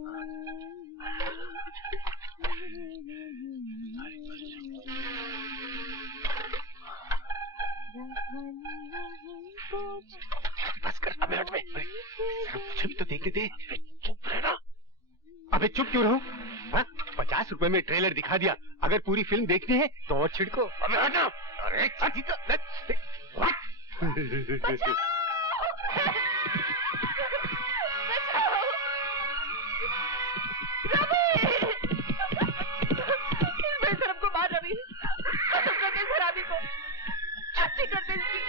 बस कर, अबे हट बे, मुझे भी तो देखने दे। चुप रहना। अबे चुप क्यों रहूं? 50 रुपए में ट्रेलर दिखा दिया, अगर पूरी फिल्म देखनी है तो और छिड़को। अबे हटना। अरे साथी तो बचाओ! रवि! खत्म कर दे शराबी को, छुट्टी कर दे इसकी।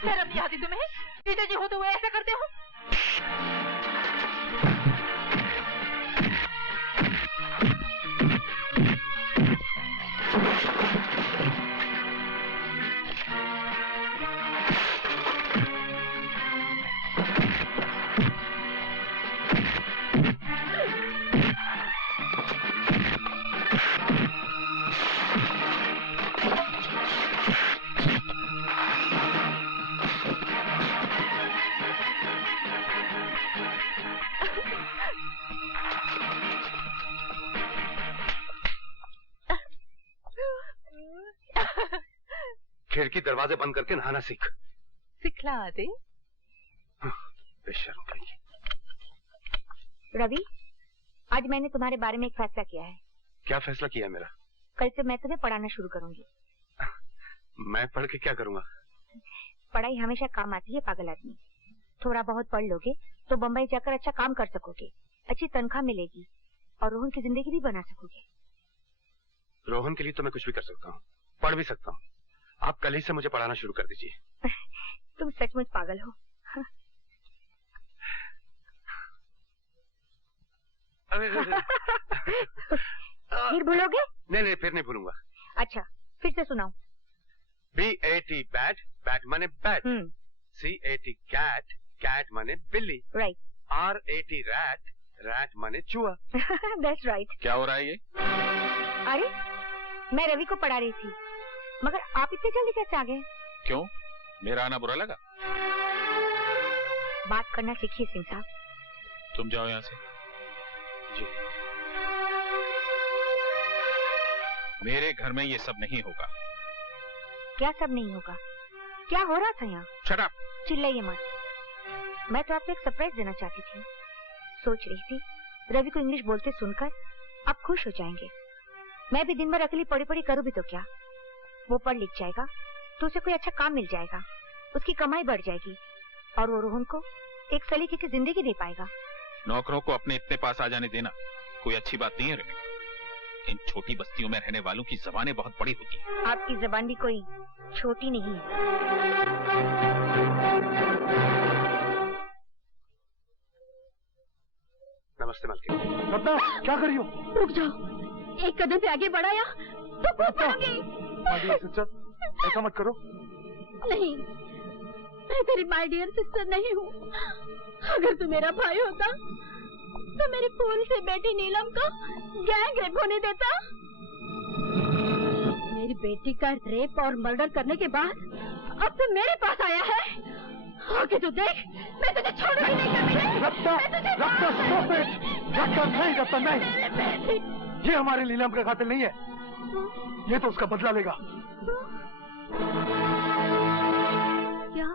शर्म नहीं आती तुम्हें? जीजा जी होते हुए ऐसा करते हो? खिड़की दरवाजे बंद करके नहाना सीख। सिखला दे। बेशर्म कहीं। रवि, आज मैंने तुम्हारे बारे में एक फैसला किया है। क्या फैसला किया मेरा? कल से मैं तुम्हें पढ़ाना शुरू करूंगी। मैं पढ़ के क्या करूंगा? पढ़ाई हमेशा काम आती है पागल आदमी। थोड़ा बहुत पढ़ लोगे तो बम्बई जाकर अच्छा काम कर सकोगे, अच्छी तनख्वाह मिलेगी और रोहन की जिंदगी भी बना सकोगे। रोहन के लिए तो मैं कुछ भी कर सकता हूँ, पढ़ भी सकता हूँ। आप कल ही से मुझे पढ़ाना शुरू कर दीजिए। तुम सचमुच पागल हो। फिर भूलोगे? नहीं फिर नहीं भूलूंगा। अच्छा फिर से सुनाओ। BAT बैट, बैट माने बैट। CAT कैट, कैट माने बिल्ली। राइट। RAT रैट, रैट माने चूहा। That's right। क्या हो रहा है ये? अरे मैं रवि को पढ़ा रही थी, मगर आप इतनी जल्दी कैसे आ गए? क्यों, मेरा आना बुरा लगा? बात करना सीखिए सिंह साहब। तुम जाओ यहाँ से। जी। मेरे घर में ये सब नहीं होगा। क्या सब नहीं होगा? क्या हो रहा था यहाँ? Shut up! चिल्लाइए मत। मैं तो आपको एक सरप्राइज देना चाहती थी। सोच रही थी रवि को इंग्लिश बोलते सुनकर आप खुश हो जाएंगे। मैं भी दिन भर अकेली पढ़ी पढ़ी करूँ भी तो क्या, वो पढ़ लिख जाएगा तो उसे कोई अच्छा काम मिल जाएगा, उसकी कमाई बढ़ जाएगी और वो रोहन को एक सलीके की जिंदगी दे पाएगा। नौकरों को अपने इतने पास आ जाने देना कोई अच्छी बात नहीं है रेखा। इन छोटी बस्तियों में रहने वालों की जबानें बहुत बड़ी होती हैं। आपकी जबान भी कोई छोटी नहीं है। नमस्ते मालकिन। रत्ना क्या कर रही हो? रुक जाओ, एक कदम पे आगे बढ़ाया तो सिस्टर ऐसा मत करो। नहीं, मैं तेरी माय डियर सिस्टर नहीं हूँ। अगर तू मेरा भाई होता तो मेरी फूल से बेटी नीलम को गैंग रेप होने देता। मेरी बेटी का रेप और मर्डर करने के बाद अब तू मेरे पास आया है। आगे तो देख, मैं तुझे छोड़ूंगी नहीं। रत्ना नहीं, ये हमारे नीलम का कातिल नहीं है, ये तो उसका बदला लेगा। क्या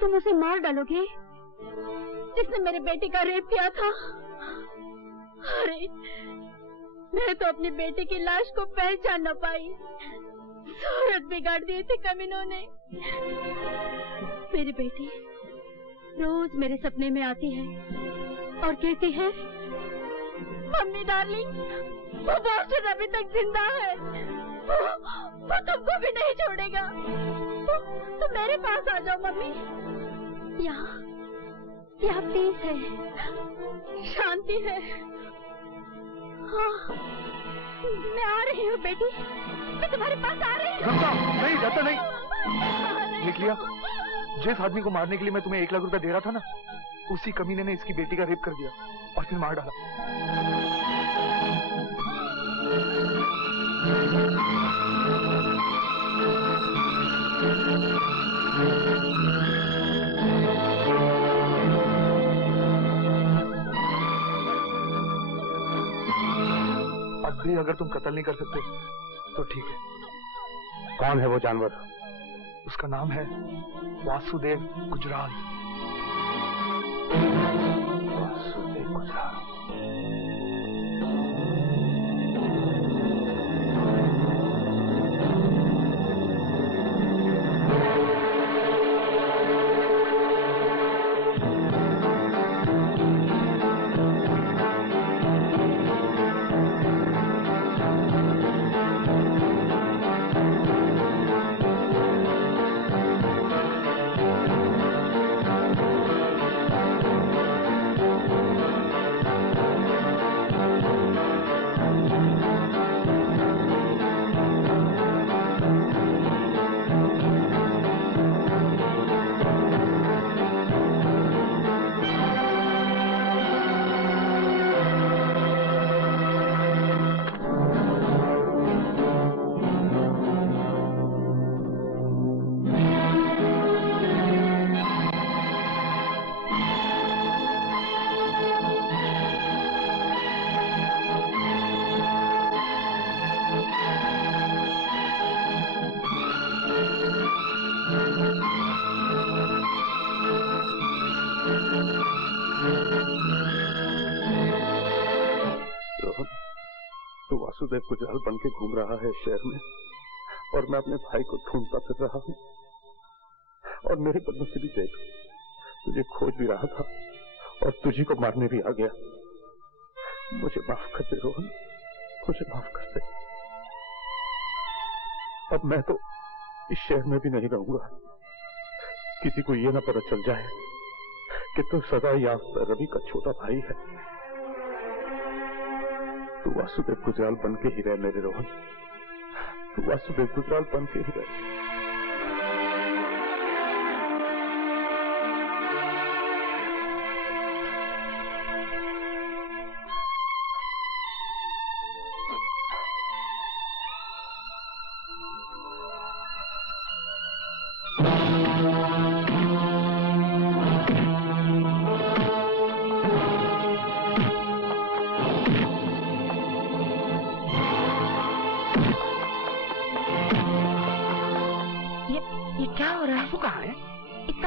तुम उसे मार डालोगे जिसने मेरे बेटे का रेप किया था? अरे मैं तो अपनी बेटे की लाश को पहचान न पाई, सूरत बिगाड़ दी थी कमीनों ने। मेरी बेटी रोज मेरे सपने में आती है और कहती है, मम्मी डार्लिंग, वो बॉस्टन अभी तक जिंदा है, वो तुमको भी नहीं छोड़ेगा। तुम मेरे पास आ जाओ मम्मी। यहाँ पीस है, शांति है। हाँ, मैं आ रही हूँ बेटी, मैं तुम्हारे पास आ रही हूँ। नहीं जाता नहीं। देख लिया, जिस आदमी को मारने के लिए मैं तुम्हें 1 लाख रुपए दे रहा था ना, उसी कमीने ने इसकी बेटी का रेप कर दिया और फिर मार डाला। अब भी अगर तुम कत्ल नहीं कर सकते तो ठीक है। कौन है वो जानवर? उसका नाम है वासुदेव गुजराल। वासुदेव गुजराल। वासुदेव गुजराल बन के घूम रहा है शहर में और मैं अपने भाई को ढूंढता फिर रहा हूँ। और मेरे बदनसीबी देख, तुझे खोज भी रहा था और तुझी को मारने भी आ गया। मुझे माफ कर दे रोहन, मुझे माफ कर दे। अब मैं तो इस शहर में भी नहीं रहूंगा। किसी को ये ना पता चल जाए कि तू सदा याफ्ता रवि का छोटा भाई है। तू वासुदेव गुजराल बन के ही रह मेरे रोहन, तू वासुदेव गुजराल बन के ही रह।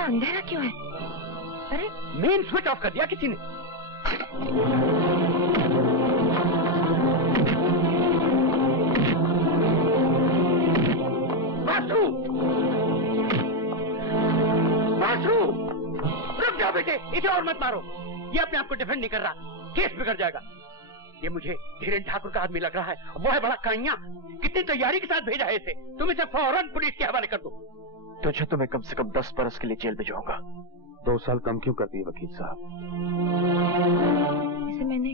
अंधेरा क्यों है? अरे मेन स्विच ऑफ कर दिया किसी ने। वासु, वासु, रुक जाओ बेटे, इसे और मत मारो। ये अपने आप को डिफेंड नहीं कर रहा, केस बिगड़ जाएगा। ये मुझे धीरेन ठाकुर का आदमी लग रहा है, वो है बड़ा काइया। कितनी तैयारी के साथ भेजा है इसे। तुम इसे फौरन पुलिस के हवाले कर दो। तुझे तो मैं कम से कम 10 बरस के लिए जेल भिजवाऊंगा। 2 साल कम क्यों कर दिए वकील साहब? इसे मैंने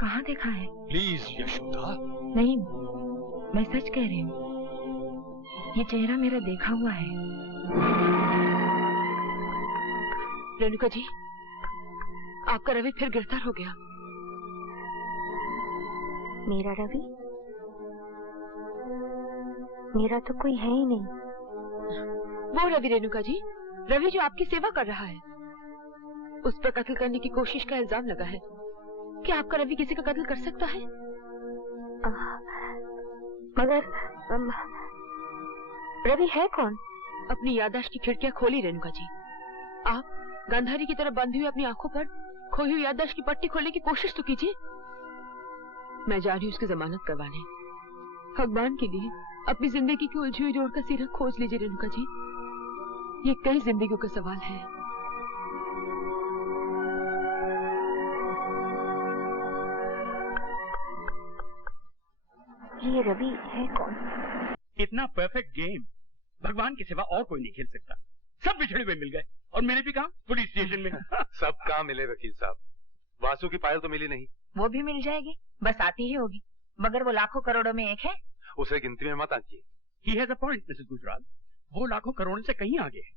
कहाँ देखा है? प्लीज यशोदा। नहीं, मैं सच कह रही हूँ, ये चेहरा मेरा देखा हुआ है। रेणुका जी, आपका रवि फिर गिरफ्तार हो गया। मेरा रवि? मेरा तो कोई है ही नहीं। वो रवि रेणुका जी, रवि जो आपकी सेवा कर रहा है। उस पर कत्ल करने की कोशिश का इल्जाम लगा है। क्या आपका रवि किसी का कत्ल कर सकता है? मगर रवि है कौन? अपनी याददाश्त की खिड़कियां खोली रेणुका जी। आप गांधारी की तरह बंधी हुई अपनी आंखों पर खोई हुई याददाश्त की पट्टी खोलने की कोशिश तो कीजिए। मैं जा रही हूँ उसकी जमानत करवाने। भगवान के लिए अपनी जिंदगी की उलझी हुई जोड़ का सिरा खोज लीजिए रेणुका जी। ये कई जिंदगियों का सवाल है। ये रवि है कौन? इतना परफेक्ट गेम भगवान के सिवा और कोई नहीं खेल सकता। सब बिछड़े हुए मिल गए और मैंने भी कहा पुलिस स्टेशन में। सब कहाँ मिले वकील साहब? वासु की पायल तो मिली नहीं। वो भी मिल जाएगी, बस आती ही होगी। मगर वो लाखों करोड़ों में एक है। उसे गिनती में मत आंकिए। He has a point, Mrs Gujral. वो लाखों करोड़ों से कहीं आगे है।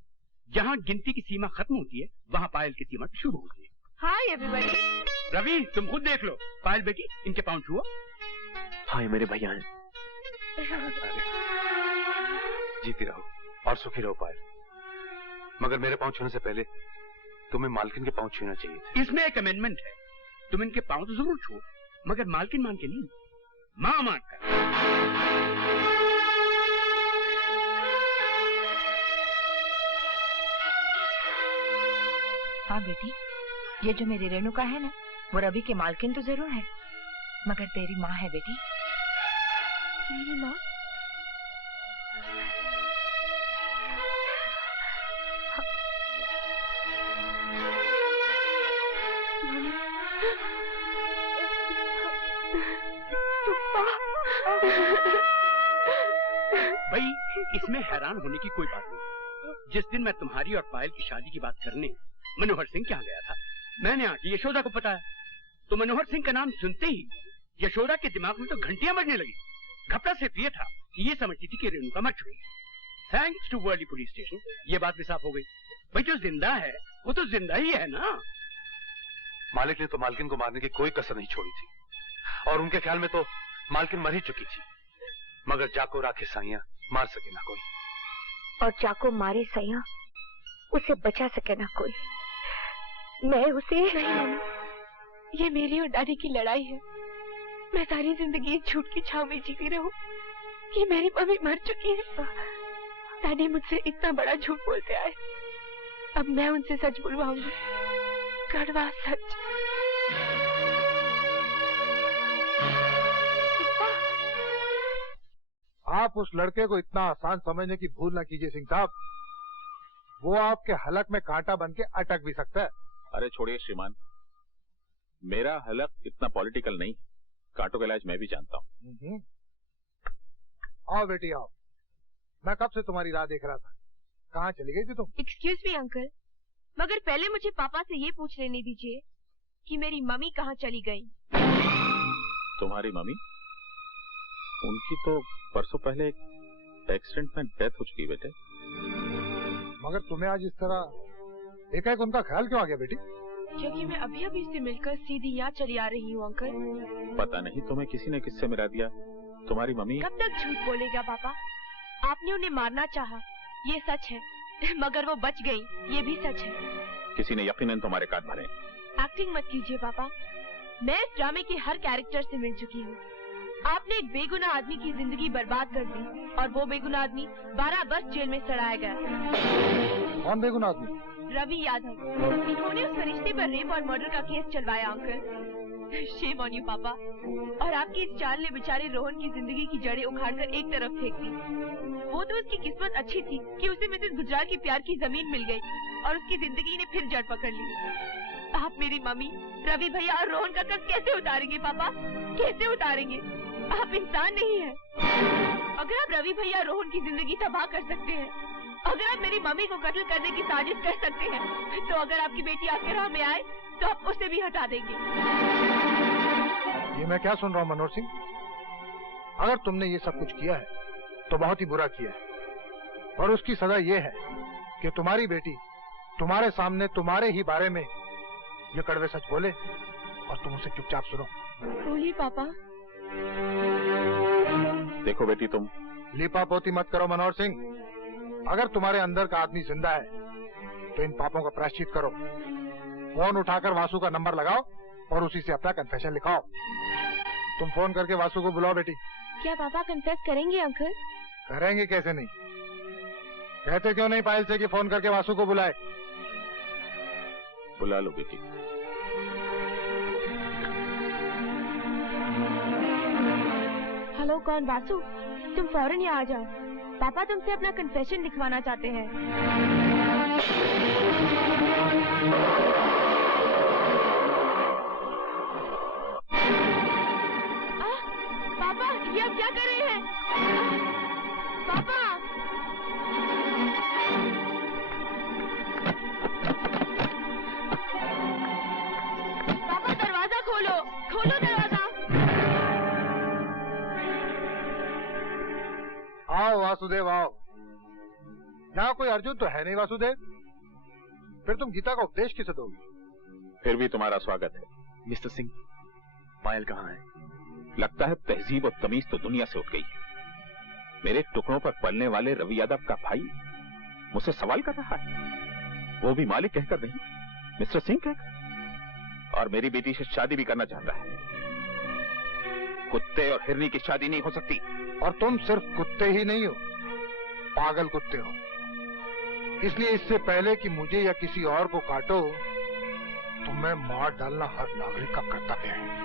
जहाँ गिनती की सीमा खत्म होती है, वहाँ पायल की सीमा शुरू होती है। Hi everybody. रवि, तुम खुद देख लो। पायल बेटी, इनके पाँव छुओ। हाँ, ये मेरे भैया हैं। जीती रहो और सुखी रहो पायल, मगर मेरे पाँव छूने से पहले तुम्हें मालकिन के पाँव छूना चाहिए था। इसमें एक अमेंडमेंट है, तुम इनके पाँव तो जरूर छू, मगर मालकिन मान के नहीं, मां मान कर। हाँ बेटी, ये जो मेरी रेणुका है ना, वो रवि के मालकिन तो जरूर है, मगर तेरी माँ है बेटी। मेरी माँ? भाई इसमें हैरान होने की कोई बात नहीं। जिस दिन मैं तुम्हारी और पायल की शादी की बात करने मनोहर सिंह के यहाँ गया था, मैंने आके यशोदा को बताया, तो मनोहर सिंह का नाम सुनते ही यशोदा के दिमाग में तो घंटियां बजने लगी। घबरा सिर्फ ये था कि ये समझती थी कि रेणुका मर चुकी है। Thanks to Worli police station ये बात भी साफ हो गई। भाई जो जिंदा है वो तो जिंदा ही है ना। मालिक ने तो मालकिन को मारने की कोई कसर नहीं छोड़ी थी, और उनके ख्याल में तो मालकिन मर ही चुकी थी, मगर जाको राखे साइया मार सके ना कोई, और जाको मारे सैया उसे बचा सके ना कोई। मैं उसे नहीं, ये मेरी और दादी की लड़ाई है। मैं सारी जिंदगी इस झूठ की छाव में जीती रहूं कि मेरी मम्मी मर चुकी है। दादी मुझसे इतना बड़ा झूठ बोलते आए, अब मैं उनसे सच बुलवाऊंगी, कड़वा सच। आप उस लड़के को इतना आसान समझने की भूल ना कीजिए सिंह साहब, वो आपके हलक में कांटा बन के अटक भी सकता है। अरे छोड़िए श्रीमान, मेरा हलक इतना पॉलिटिकल नहीं, कांटों का इलाज मैं भी जानता हूँ। आओ बेटी आओ, मैं कब से तुम्हारी राह देख रहा था, कहाँ चली गई थी तुम? एक्सक्यूज मी अंकल, मगर पहले मुझे पापा से ये पूछ लेने दीजिए कि मेरी मम्मी कहाँ चली गई। तुम्हारी मम्मी? उनकी तो परसों पहले एक एक्सीडेंट में डेथ हो चुकी है बेटे। मगर तुम्हें आज इस तरह एकाएक उनका ख्याल क्यों आ गया बेटी? क्योंकि मैं अभी अभी से मिलकर सीधी यहाँ चली आ रही हूँ अंकल। पता नहीं तुम्हें किसी ने किससे मिला दिया। तुम्हारी मम्मी कब तक झूठ बोलेगा पापा? आपने उन्हें मारना चाहा, ये सच है, मगर वो बच गई, ये भी सच है। किसी ने यकीनन तुम्हारे कान भरे। एक्टिंग मत कीजिए पापा, मैं इस ड्रामे के हर कैरेक्टर से मिल चुकी हूँ। आपने एक बेगुनाह आदमी की जिंदगी बर्बाद कर दी, और वो बेगुनाह आदमी 12 वर्ष जेल में सड़ाया गया। कौन बेगुनाह आदमी? रवि यादव। इन्होंने उस फरिश्ते पर रेप और मर्डर का केस चलवाया uncle. Shame on you papa. और आपकी इस चाल ने बेचारे रोहन की जिंदगी की जड़ें उखाड़कर एक तरफ फेंक दी। वो तो उसकी किस्मत अच्छी थी कि उसे मिसेस गुजराल की प्यार की जमीन मिल गई, और उसकी जिंदगी ने फिर जड़ पकड़ ली। आप मेरी मम्मी, रवि भैया और रोहन का कर्ज कैसे उतारेंगे पापा? कैसे उतारेंगे? आप इंसान नहीं है। अगर आप रवि भैया रोहन की जिंदगी तबाह कर सकते हैं, अगर आप मेरी मम्मी को कत्ल करने की साजिश कर सकते हैं, तो अगर आपकी बेटी आपके राह में आए तो आप उसे भी हटा देंगे। ये मैं क्या सुन रहा हूँ मनोहर सिंह? अगर तुमने ये सब कुछ किया है तो बहुत ही बुरा किया है, और उसकी सजा ये है कि तुम्हारी बेटी तुम्हारे सामने तुम्हारे ही बारे में ये कड़वे सच बोले, और तुम उसे चुपचाप सुनो। बोलिए पापा। देखो बेटी, तुम लीपा पोती मत करो मनोहर सिंह। अगर तुम्हारे अंदर का आदमी जिंदा है तो इन पापों का प्रायश्चित करो। फोन उठाकर वासु का नंबर लगाओ और उसी से अपना कन्फेशन लिखाओ। तुम फोन करके वासु को बुलाओ बेटी। क्या पापा कन्फेस करेंगे अंकल? करेंगे कैसे नहीं? कहते क्यों नहीं पायल से कि फोन करके वासु को बुलाए? बुला लो बेटी। हेलो, कौन? वासु, तुम फौरन यहाँ आ जाओ। पापा तुमसे अपना कन्फेशन लिखवाना चाहते हैं। पापा, ये आप क्या कर रहे हैं? पापा! पापा दरवाजा खोलो, खोलो दरवाजा। आओ वासुदेव आओ। यहाँ कोई अर्जुन तो है नहीं वासुदेव, फिर तुम गीता का उपदेश किसे दोगे? फिर भी तुम्हारा स्वागत है। मिस्टर सिंह, पायल कहाँ है? लगता है तहजीब और तमीज तो दुनिया से उठ गई है। मेरे टुकड़ों पर पलने वाले रवि यादव का भाई मुझसे सवाल कर रहा है, वो भी मालिक कहकर नहीं, मिस्टर सिंह कहकर, और मेरी बेटी से शादी भी करना चाहता है। कुत्ते और हिरनी की शादी नहीं हो सकती। और तुम सिर्फ कुत्ते ही नहीं हो, पागल कुत्ते हो। इसलिए इससे पहले कि मुझे या किसी और को काटो, तुम्हें मार डालना हर नागरिक का कर्तव्य है।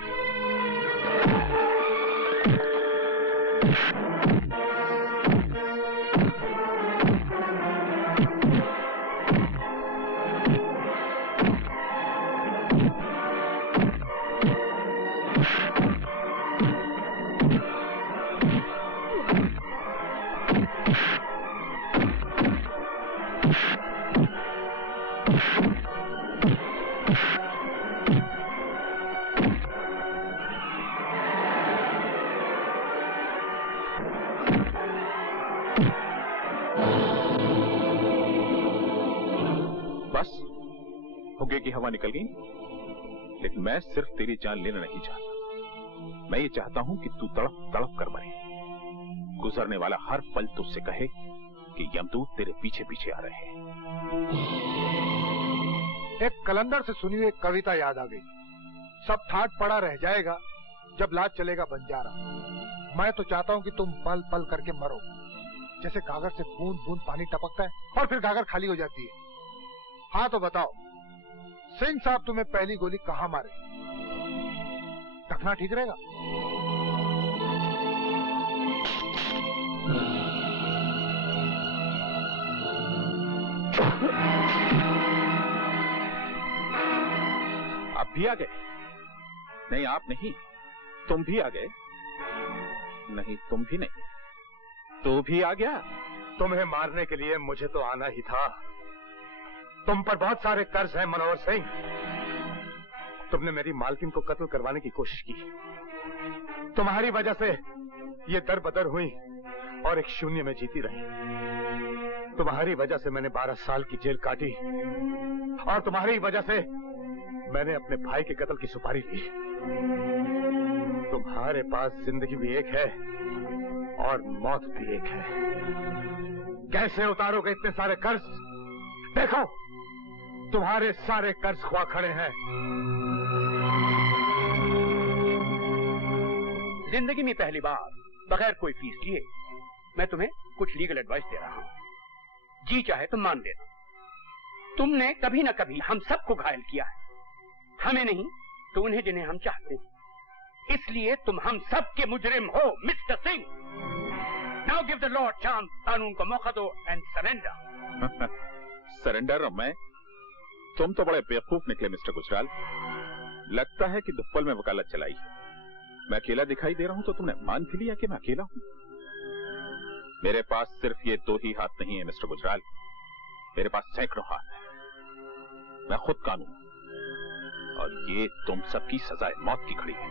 फुग्गे की हवा निकल गई, लेकिन मैं सिर्फ तेरी जान लेना नहीं चाहता। मैं ये चाहता हूं कि तू तड़प तड़प कर मरे। गुजरने वाला हर पल तुझसे कहे कि यमदूत तेरे पीछे पीछे आ रहे हैं। एक कलंदर से सुनी हुई एक कविता याद आ गई। सब ठाट पड़ा रह जाएगा जब लाज चलेगा बंजारा। मैं तो चाहता हूं कि तुम पल पल करके मरो, जैसे गागर से बूंद बूंद पानी टपकता है और फिर गागर खाली हो जाती है। हाँ तो बताओ सिंह साहब, तुम्हें पहली गोली कहां मारे? रखना ठीक रहेगा? आप भी आ गए? नहीं आप नहीं, तुम भी आ गए? नहीं तुम भी नहीं, तू भी आ गया? तुम्हें मारने के लिए मुझे तो आना ही था। तुम पर बहुत सारे कर्ज हैं मनोहर सिंह। तुमने मेरी मालकिन को कत्ल करवाने की कोशिश की। तुम्हारी वजह से ये दर बदर हुई और एक शून्य में जीती रही। तुम्हारी वजह से मैंने 12 साल की जेल काटी और तुम्हारी वजह से मैंने अपने भाई के कत्ल की सुपारी ली। तुम्हारे पास जिंदगी भी एक है और मौत भी एक है। कैसे उतारोगे इतने सारे कर्ज? देखो तुम्हारे सारे कर्ज खुआ खड़े हैं। जिंदगी में पहली बार बगैर कोई फीस लिए मैं तुम्हें कुछ लीगल एडवाइस दे रहा हूं। जी चाहे तो मान लेना। तुमने कभी न कभी हम सबको घायल किया है, हमें नहीं तो उन्हें जिन्हें हम चाहते हैं। इसलिए तुम हम सब के मुजरिम हो mister Singh. Now give the law chance, कानून को मौका दो एंड सरेंडर। सरेंडर? मैं? तुम तो बड़े बेवकूफ निकले मिस्टर गुजराल। लगता है कि दुप्पल में वकालत चलाई है। मैं अकेला दिखाई दे रहा हूं तो तुमने मान भी लिया कि मैं अकेला हूं। मेरे पास सिर्फ ये 2 ही हाथ नहीं है मिस्टर गुजराल, मेरे पास सैकड़ों हाथ है। मैं खुद कानून हूं और ये तुम सबकी सजाए मौत की घड़ी है।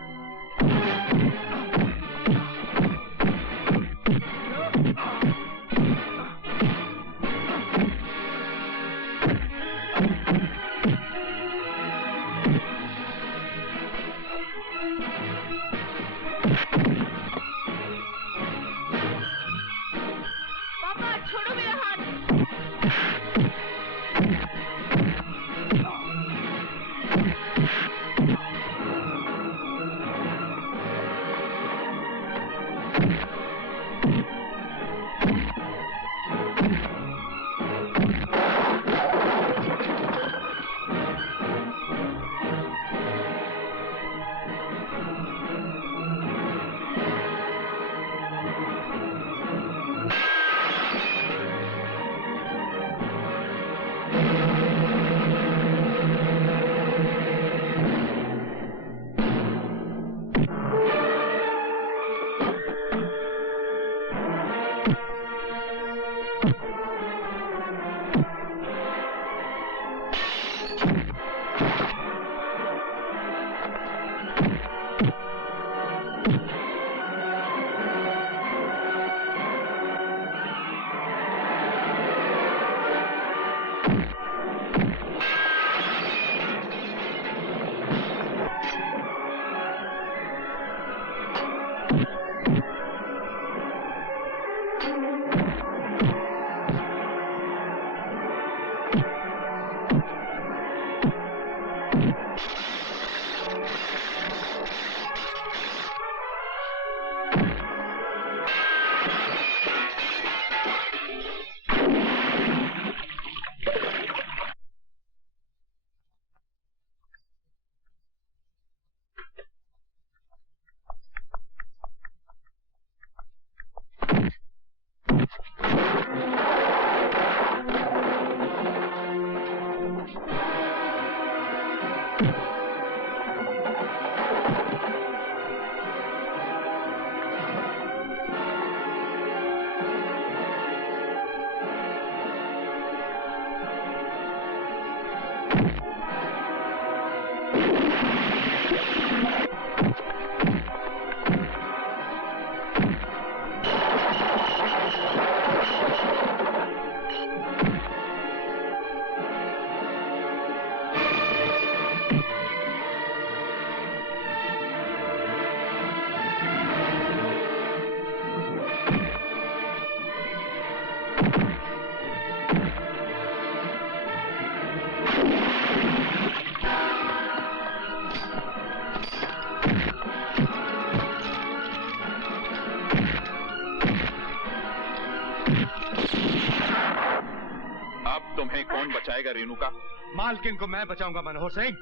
बचाएगा रेनू का? मालकिन को मैं बचाऊंगा मनोहर सिंह।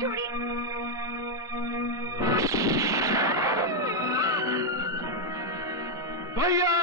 छोड़ी। भैया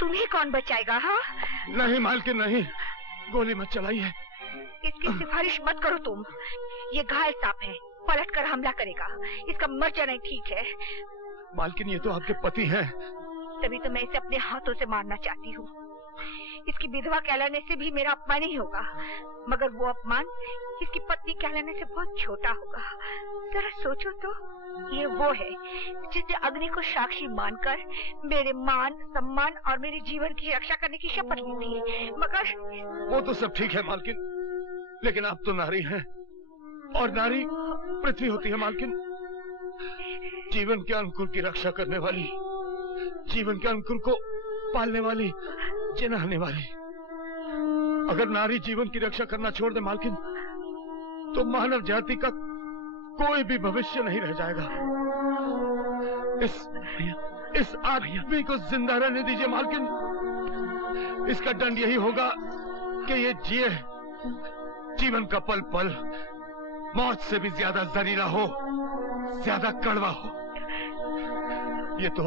तुम्हें कौन बचाएगा? हाँ नहीं मालकिन नहीं, गोली मत चलाइए। इसकी सिफारिश मत करो तुम। ये घायल सांप है, पलट कर हमला करेगा। इसका मर जाना ठीक है। मालकिन ये तो आपके पति हैं। तभी तो मैं इसे अपने हाथों से मारना चाहती हूँ। इसकी विधवा कहलाने से भी मेरा अपमान ही होगा, मगर वो अपमान इसकी पत्नी कहलाने से बहुत छोटा होगा। जरा सोचो तो, ये वो है जिसने अग्नि को साक्षी मानकर मेरे मान, सम्मान और मेरे जीवन की रक्षा करने की शपथ ली थी। मगर वो तो सब ठीक है मालकिन, लेकिन आप तो नारी हैं और नारी पृथ्वी होती है मालकिन। जीवन के अंकुर की रक्षा करने वाली, जीवन के अंकुर को पालने वाली, जिनाने वाली। अगर नारी जीवन की रक्षा करना छोड़ दे मालकिन, तो मानव जाति का कोई भी भविष्य नहीं रह जाएगा। इस आदमी को जिंदा रहने दीजिए मालकिन। इसका दंड यही होगा कि ये जिए, जीवन का पल पल मौत से भी ज्यादा जहरीला हो, ज्यादा कड़वा हो। ये तो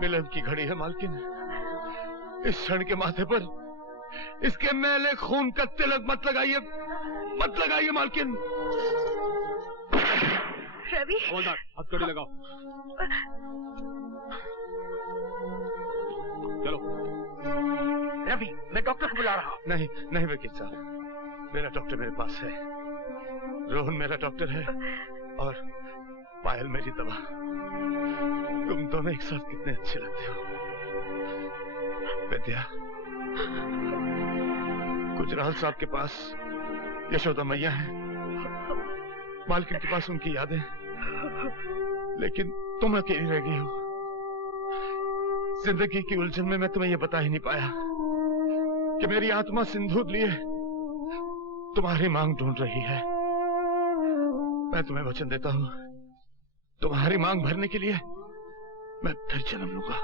मिलन की घड़ी है मालकिन। इस क्षण के माथे पर इसके मैले खून का तिलक मत लगाइए, मत लगाइए मालकिन। रवि, हथकड़ी लगाओ। चलो। रवि, मैं डॉक्टर को बुला रहा हूँ। नहीं नहीं वकील साहब, मेरा डॉक्टर मेरे पास है। रोहन मेरा डॉक्टर है और पायल मेरी दवा। तुम दोनों एक साथ कितने अच्छे लगते हो। विद्या, गुजराल साहब के पास यशोदा मैया है, मालकिन के पास उनकी यादें, लेकिन तुम अकेली रह गई हो। जिंदगी की उलझन में मैं तुम्हें यह बता ही नहीं पाया कि मेरी आत्मा सिंदूर लिए तुम्हारी मांग ढूंढ रही है। मैं तुम्हें वचन देता हूं, तुम्हारी मांग भरने के लिए मैं फिर जन्म लूंगा।